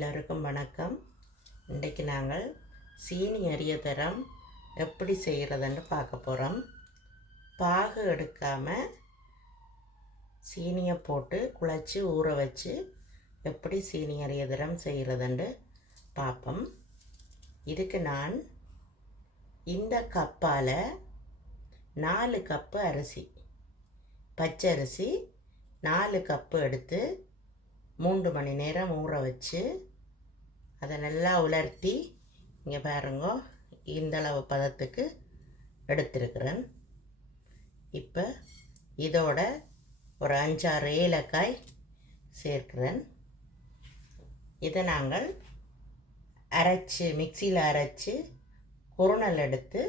எல்லோருக்கும் வணக்கம். இன்றைக்கு நாங்கள் சீனி அரிய தரம் எப்படி செய்கிறதுன்னு பார்க்க போகிறோம் பாகு எடுக்காமல் சீனியை போட்டு குழச்சி ஊற வச்சு எப்படி சீனி அரிய தரம் செய்கிறதுன்னு பார்ப்போம். இதுக்கு நான் இந்த கப்பால் நாலு கப்பு அரிசி பச்சரிசி நாலு கப்பு எடுத்து மூன்று மணி நேரம் ஊற வச்சு அதை நல்லா உலர்த்தி இங்கே பாருங்க இந்தளவு பதத்துக்கு எடுத்திருக்கிறேன். இப்போ இதோட ஒரு அஞ்சாறு ஏலக்காய் சேர்க்கிறேன். இதை நாங்கள் அரைச்சி மிக்சியில் அரைச்சி குருணல் எடுத்து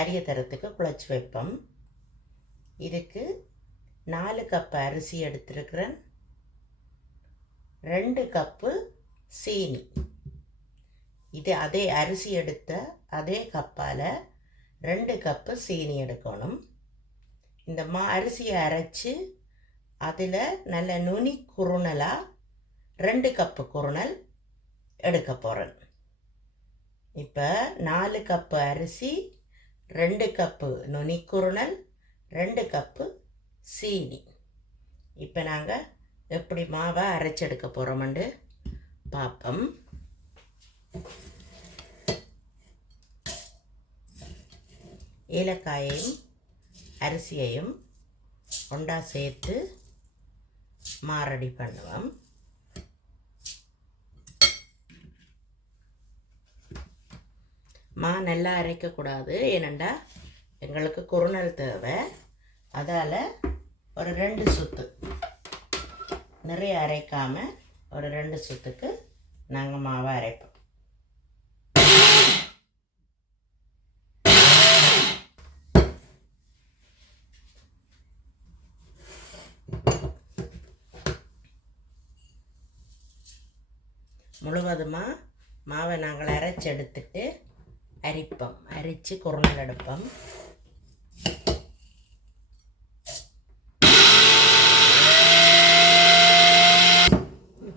அரிய தரத்துக்கு குழச்சி வைப்போம். இதுக்கு நாலு கப்பு அரிசி எடுத்திருக்கிறேன். ரெண்டு கப்பு சீனி. இது அதே அரிசி எடுத்த அதே கப்பால் ரெண்டு கப்பு சீனி எடுக்கணும். இந்த மா அரிசியை அரைச்சி அதில் நல்ல நுனி குறுணலாக ரெண்டு கப்பு குறுணல் எடுக்க போகிறேன் இப்போ நாலு கப்பு அரிசி ரெண்டு கப்பு நுனி குறுணல் ரெண்டு கப்பு சீனி. இப்போ நாங்கள் எப்படி மாவை அரைச்செடுக்க போகிறோமெண்டு பார்ப்போம் ஏலக்காயையும் அரிசியையும் ஒண்டா சேர்த்து மாரடி பண்ணுவோம். மா நல்லா அரைக்கக்கூடாது ஏனண்டா எங்களுக்கு குறுநல் தேவை. அதால் ஒரு ரெண்டு சுத்து. நிறைய அரைக்காமல் ஒரு ரெண்டு சுத்துக்கு நாங்கள் மாவை அரைப்போம். முழுவதுமாக மாவை நாங்கள் அரைச்சி எடுத்துட்டு அரிப்போம். அரித்து குறுநல் எடுப்போம்.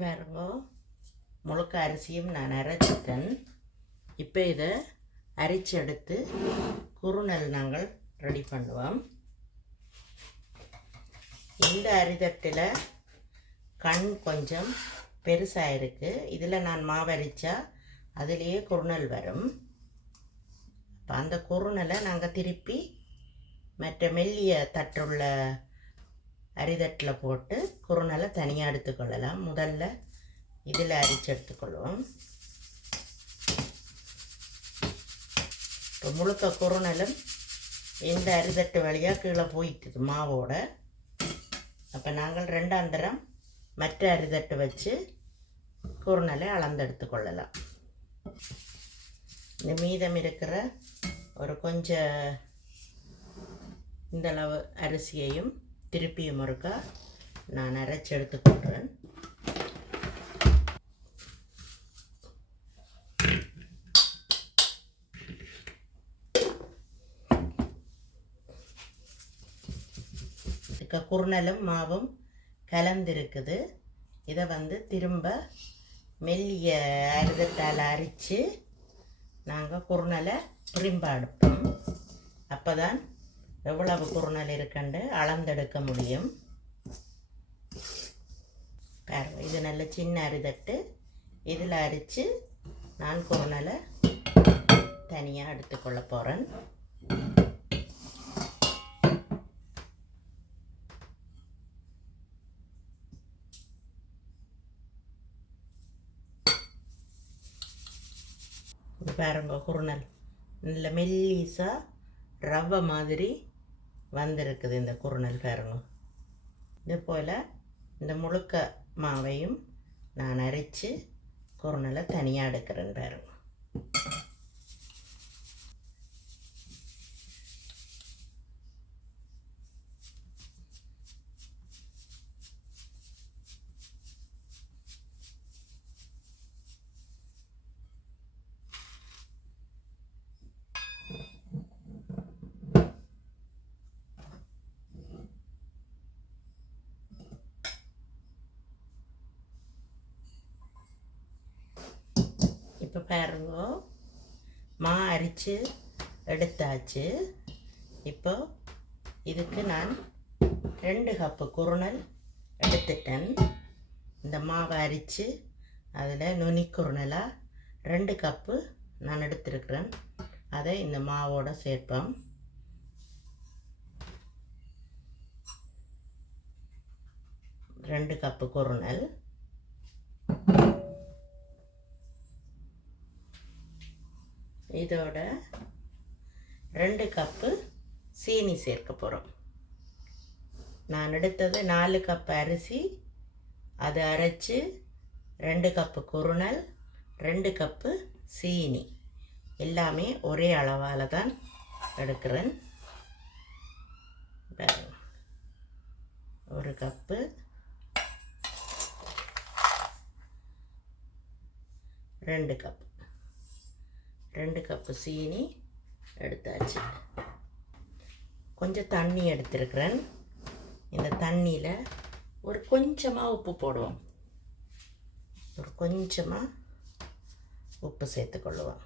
பாருங்க முழுக்க அரிசியும் நான் அரைச்சிட்டேன். இப்போ இதை அரிச்சு எடுத்து குறுநல் நாங்கள் ரெடி பண்ணுவோம். இந்த அரிதட்டில் கண் கொஞ்சம் பெருசாக இருக்குது இதில் நான் மாவரிச்சா அதிலேயே குறுநல் வரும். அப்போ அந்த குறுநலை நாங்கள் திருப்பி மற்ற மெல்லிய தட்டுள்ள அரிதட்டில் போட்டு குறுநலை தனியாக எடுத்துக்கொள்ளலாம். முதல்ல இதில் அரிச்சு எடுத்துக்கொள்வோம். இப்போ முழுக்க குறுநலும் இந்த அரிதட்டு வழியாக கீழே போயிட்டுது மாவோட. அப்போ நாங்கள் ரெண்டாம் தரம் மற்ற அரிதட்டு வச்சு குறுநலை அளந்தெடுத்துக்கொள்ளலாம். இந்த மீதம் இருக்கிற ஒரு கொஞ்சம் இந்தளவு அரிசியையும் திருப்பியும் ஒருக்கா நான் அரைச்சி எடுத்துக்கொள்கிறேன் இருக்க குறுநலும் மாவும் கலந்திருக்குது. இதை வந்து திரும்ப மெல்லிய அரிதத்தால் அரித்து நாங்கள் குறுநலை திரும்ப அடுப்போம். அப்போ தான் எவ்வளவு குறுநல் இருக்குண்டு அளந்தெடுக்க முடியும். பாருங்க இது நல்ல சின்ன அரிதட்டு இதில் அரித்து நான் குறுநலை தனியாக எடுத்துக்கொள்ள போகிறேன் பாருங்க குருணல் நல்ல மெல்லீஸாக ரவை மாதிரி வந்திருக்குது இந்த குருணல் பாருங்க. இது போல் இந்த முழுக்க மாவையும் நான் அரைச்சி குருணலை தனியாக எடுக்கிறேன் பாருங்க. இப்போ பாருங்க. மா அரித்து எடுத்தாச்சு. இப்போ இதுக்கு நான் ரெண்டு கப்பு குருணல் எடுத்துட்டேன். இந்த மாவை அரித்து அதில் நுனி குருணலாக ரெண்டு கப்பு நான் எடுத்திருக்கிறேன். அதை இந்த மாவோட சேர்ப்போம். ரெண்டு கப்பு குருணல். இதோட ரெண்டு கப்பு சீனி சேர்க்க போகிறோம் நான் எடுத்தது நாலு கப் அரிசி அதை அரைச்சி ரெண்டு கப்பு குருணல் ரெண்டு கப்பு சீனி. எல்லாமே ஒரே அளவால் தான் எடுக்கிறேன். ஒரு கப்பு ரெண்டு கப்பு ரெண்டு கப்பு சீனி எடுத்தாச்சு. கொஞ்சம் தண்ணி எடுத்துருக்குறேன். இந்த தண்ணியில் ஒரு கொஞ்சமாக உப்பு போடுவோம். ஒரு கொஞ்சமாக உப்பு சேர்த்துக்கொள்ளுவோம்.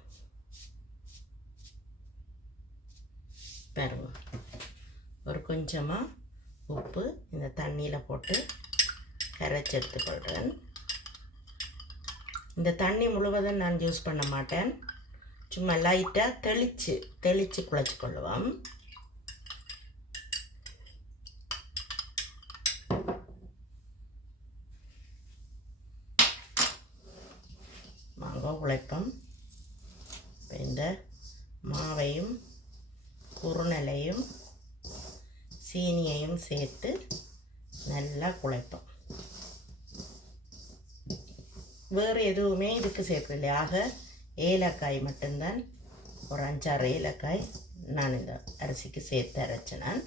பாருங்க. ஒரு கொஞ்சமாக உப்பு இந்த தண்ணியில் போட்டு கரைச்சி எடுத்துக்கொள்கிறேன் இந்த தண்ணி முழுவதும் நான் யூஸ் பண்ண மாட்டேன். சும்மா லைட்டாக தெளித்து தெளித்து குழச்சி கொள்ளுவோம். மாங்காய் உழைப்பம். இப்போ இந்த மாவையும் குறுநிலையும் சீனியையும் சேர்த்து நல்லா குழைப்போம். வேறு எதுவுமே இதுக்கு சேர்க்கலையாக ஆக ஏலக்காய் மட்டும்தான். ஒரு அஞ்சாறு ஏலக்காய் நான் இந்த அரிசிக்கு சேர்த்து அரைச்சேன் நான்.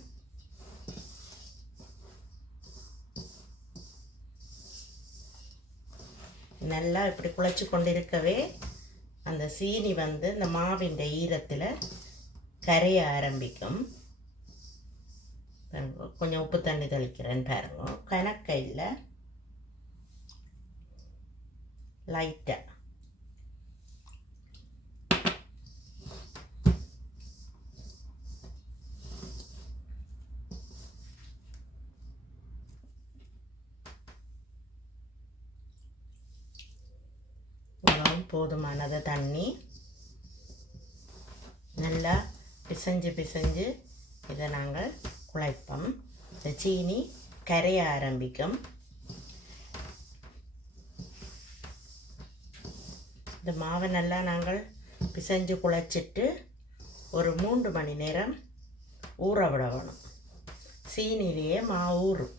நல்லா இப்படி குழச்சி கொண்டிருக்கவே அந்த சீனி வந்து இந்த மாவின் ஈரத்தில் கரைய ஆரம்பிக்கும். பாருங்க கொஞ்சம் உப்பு தண்ணி தெளிக்கிறேன்னு பாருங்க. கணக்கையில் லைட்டாக போதுமானது தண்ணி நல்லா பிசைஞ்சு பிசைஞ்சு இதை நாங்கள் குழைப்போம். இந்த சீனி கரைய ஆரம்பிக்கும். இந்த மாவை நல்லா நாங்கள் பிசைஞ்சு குழைச்சிட்டு ஒரு மூன்று மணி நேரம் ஊற விட வேணும் சீனிலேயே மா ஊறும்.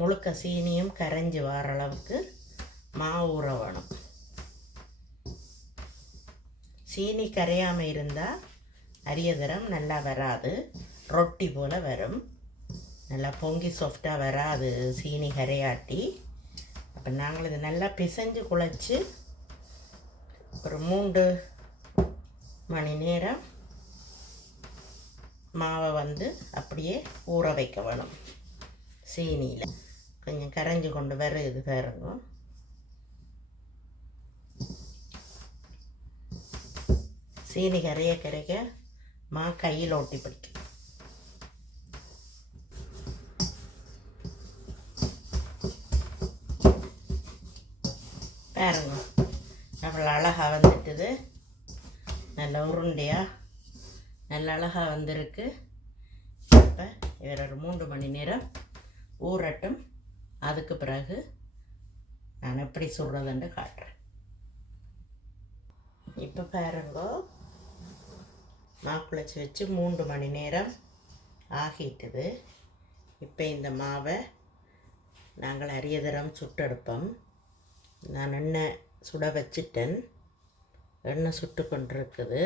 முழுக்க சீனியும் கரைஞ்சி வர அளவுக்கு மா ஊற வேணும் சீனி கரையாமல் இருந்தால் அரியதரம் நல்லா வராது. ரொட்டி போல் வரும். நல்லா பொங்கி சாஃப்டாக வராது சீனி கரையாட்டி. அப்போ நாங்கள் இது நல்லா பிசைஞ்சு குழைச்சி ஒரு மூன்று மணி நேரம் மாவை வந்து அப்படியே ஊற வைக்க வேணும். சீனியில். கொஞ்சம் கரைஞ்சி கொண்டு வர இது பாருங்க. சீனி கரைய கரைக்க மா கையில் ஒட்டி பிடிக்கும். பாருங்க அவ்வளோ அழகாக வந்துட்டுது நல்ல உருண்டையாக நல்ல அழகாக வந்திருக்கு. இப்போ வேற ஒரு மூன்று மணி நேரம் ஊறட்டும். அதுக்கு பிறகு நான் எப்படி சொல்கிறதுன்ட்டு காட்டுறேன். இப்போ பாருங்க மாக்குழச்சி வச்சு மூன்று மணி நேரம் ஆகிட்டுது. இப்போ இந்த மாவை நாங்கள் அரியதரம் சுட்டெடுப்போம். நான் எண்ணெய் சுட வச்சிட்டேன். எண்ணெய் சுட்டு கொண்டிருக்குது.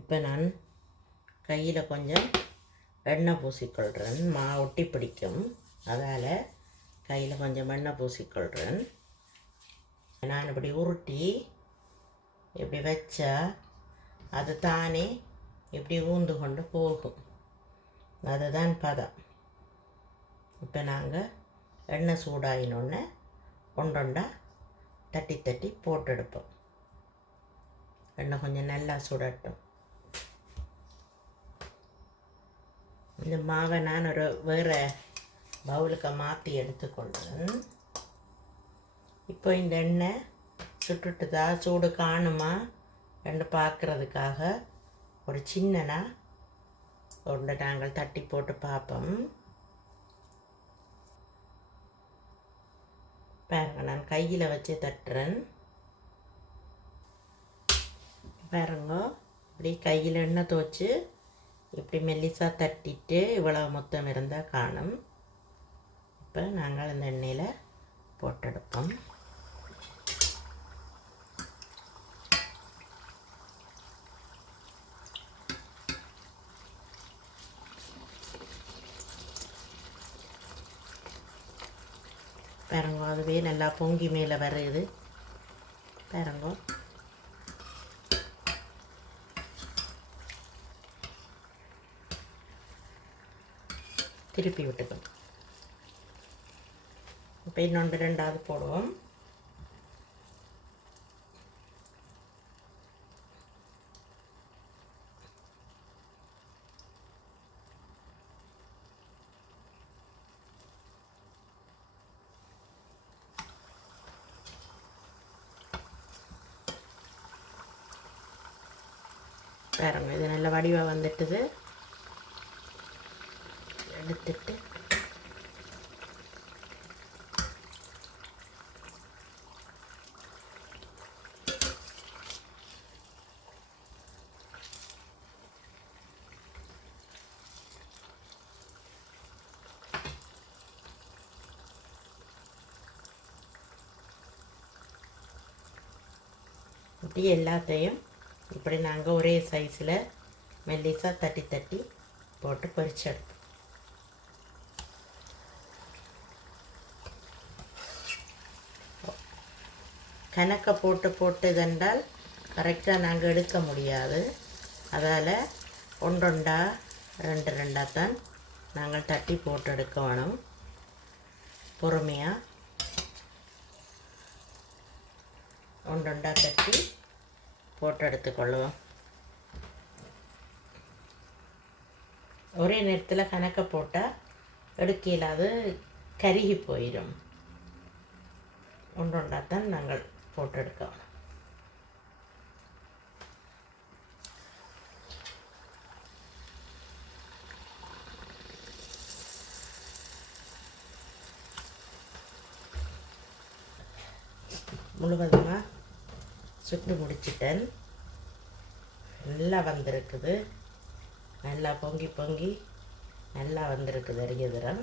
இப்போ நான் கையில் கொஞ்சம் எண்ணெய் பூசிக்கொள்கிறேன் மா ஒட்டி பிடிக்கும். அதால் கையில் கொஞ்சம் எண்ணெய் பூசிக்கொள்கிறேன் நான் இப்படி உருட்டி இப்படி வச்சா அது தானே இப்படி ஊந்து கொண்டு போகும். அதுதான் பதம். இப்போ நாங்கள் எண்ணெய் சூடாயினொன்னே ஒன்றொண்டா தட்டி தட்டி போட்டெடுப்போம். எண்ணெய் கொஞ்சம் நல்லா சுடட்டும். இந்த மாவை நான் ஒரு வேறு பவுலுக்கு மாற்றி எடுத்துக்கொள்கிறேன் இப்போ இந்த எண்ணெய் சுட்டுட்டுதா சூடு காணுமா? ரெண்டு பார்க்குறதுக்காக ஒரு சின்னனா ஒன்று நாங்கள் தட்டி போட்டு பார்ப்போம். பாருங்க நான் கையில் வச்சு தட்டுறேன். பாருங்க இப்படி கையில் எண்ணெய் துவச்சி இப்படி மெல்லிசாக தட்டிட்டு இவ்வளோ மொத்தம் இருந்தால் காணும். இப்போ நாங்கள் இந்த எண்ணெயில் போட்டெடுப்போம் பாருங்க அதுவே நல்லா பொங்கி மேலே வருது பாருங்க. திருப்பி விட்டுக்கணும் இப்போ இன்னொன்று ரெண்டாவது போடுவோம் பாருங்க இது நல்ல வடிவாக வந்துட்டுது. எடுத்துட்டு. இப்படி எல்லாத்தையும் இப்படி நாங்கள் ஒரே சைஸில் மெல்லிசாக தட்டி தட்டி போட்டு பொரிச்செடுப்போம். கணக்கை போட்டு போட்டு கண்டால் கரெக்டாக நாங்கள் எடுக்க முடியாது. அதால் ஒன்றொண்டா ரெண்டு ரெண்டாக தான் நாங்கள் தட்டி போட்டு எடுக்க வேணும். பொறுமையாக ஒன்றொண்டா தட்டி போட்டு எடுத்துக்கொள்ளுவோம் ஒரே நேரத்தில் கணக்க போட்டால் எடுக்கையில் அது கருகி போயிடும் ஒன்றொண்டா தான் நாங்கள் போட்டு எடுக்கணும் முழுவதுமாக சுட்டு முடிச்சிட்டேன். நல்லா வந்திருக்குது. நல்லா பொங்கி பொங்கி நல்லா வந்திருக்குது அரியதுரம்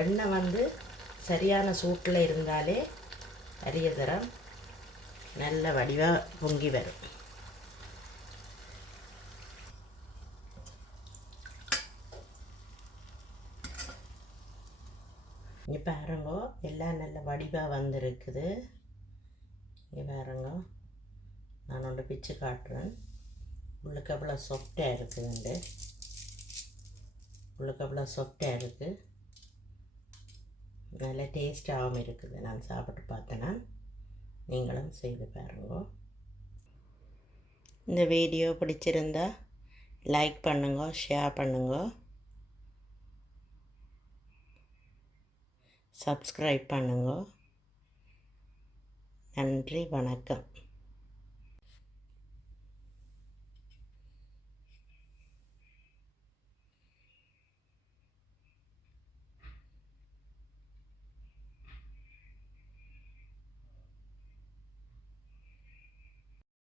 எண்ணெய் வந்து சரியான சூட்டில் இருந்தாலே அரியதரம் நல்ல வடிவாக பொங்கி வரும். இங்கே பாருங்க எல்லாம் நல்ல வடிவாக வந்திருக்குது. இங்கே பாருங்க நான் ஒன்று பிச்சு காட்டுறேன். உள்ளுக்கு அவ்வளோ சாஃப்டாக இருக்குதுண்டு உள்ளுக்கு அவ்வளோ சாஃப்டாக இருக்குது நல்ல டேஸ்டாகவும் இருக்குது. நான் சாப்பிட்டு பார்த்தேன்னா நீங்களும் செய்து பாருங்க. இந்த வீடியோ பிடிச்சிருந்தா லைக் பண்ணுங்க ஷேர் பண்ணுங்க. சப்ஸ்கிரைப் பண்ணுங்க. நன்றி வணக்கம்.